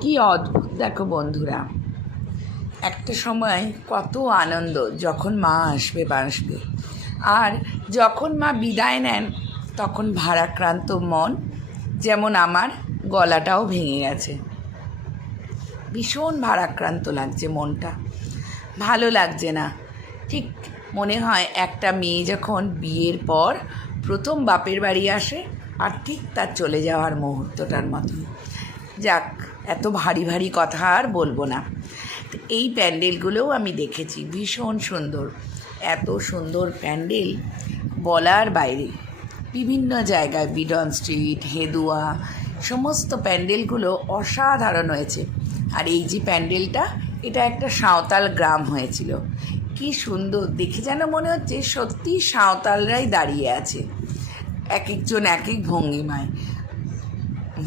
কি অদ্ভুত দেখো বন্ধুরা, একটা সময় কত আনন্দ যখন মা আসবে আর যখন মা বিদায় নেন তখন ভারাক্রান্ত মন, যেমন আমার গলাটাও ভেঙে গেছে। ভীষণ ভারাক্রান্ত লাগছে, মনটা ভালো লাগছে না। ঠিক মনে হয় একটা মেয়ে যখন বিয়ের পর প্রথম বাপের বাড়ি আসে আর ঠিক তার চলে যাওয়ার মুহূর্তটার মতন। যাক, এত ভারী ভারী কথা আর বলবো না। তো এই প্যান্ডেলগুলোও আমি দেখেছি, ভীষণ সুন্দর, এত সুন্দর প্যান্ডেল বলার বাইরে। বিভিন্ন জায়গায় বিডন স্ট্রিট, হেদুয়া, সমস্ত প্যান্ডেলগুলো অসাধারণ হয়েছে। আর এই যে প্যান্ডেলটা, এটা একটা সাঁওতাল গ্রাম হয়েছিল। কি সুন্দর দেখে, যেন মনে হচ্ছে সত্যি সাঁওতালরাই দাঁড়িয়ে আছে, এক একজন এক এক ভঙ্গিমায়।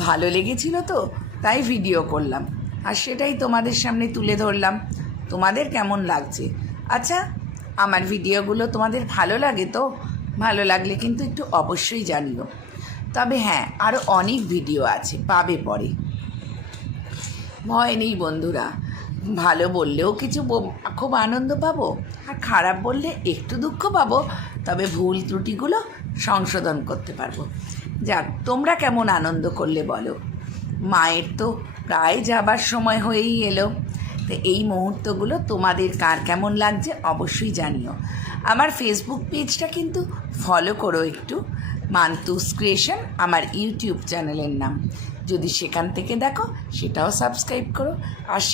ভালো লেগেছিল তো, তাই ভিডিও করলাম আর সেটাই তোমাদের সামনে তুলে ধরলাম। তোমাদের কেমন লাগছে? আচ্ছা, আমার ভিডিওগুলো তোমাদের ভালো লাগে তো? ভালো লাগলে কিন্তু একটু অবশ্যই জানিও। তবে হ্যাঁ, আরও অনেক ভিডিও আছে, পাবে পরে। ভয় নেই বন্ধুরা, ভালো বললেও কিছু খুব আনন্দ পাবো, আর খারাপ বললে একটু দুঃখ পাবো, তবে ভুল ত্রুটিগুলো সংশোধন করতে পারবো। যাক, তোমরা কেমন আনন্দ করলে বলো। মায়ের তো প্রায় যাবার সময় হয়েই এলো, তো এই মুহূর্তগুলো তোমাদের কার কেমন লাগছে অবশ্যই জানিও। আমার ফেসবুক পেজটা কিন্তু ফলো করো একটু, মান্তুস ক্রিয়েশন আমার ইউটিউব চ্যানেলের নাম। যদি সেখান থেকে দেখো সেটাও সাবস্ক্রাইব করো। আসি।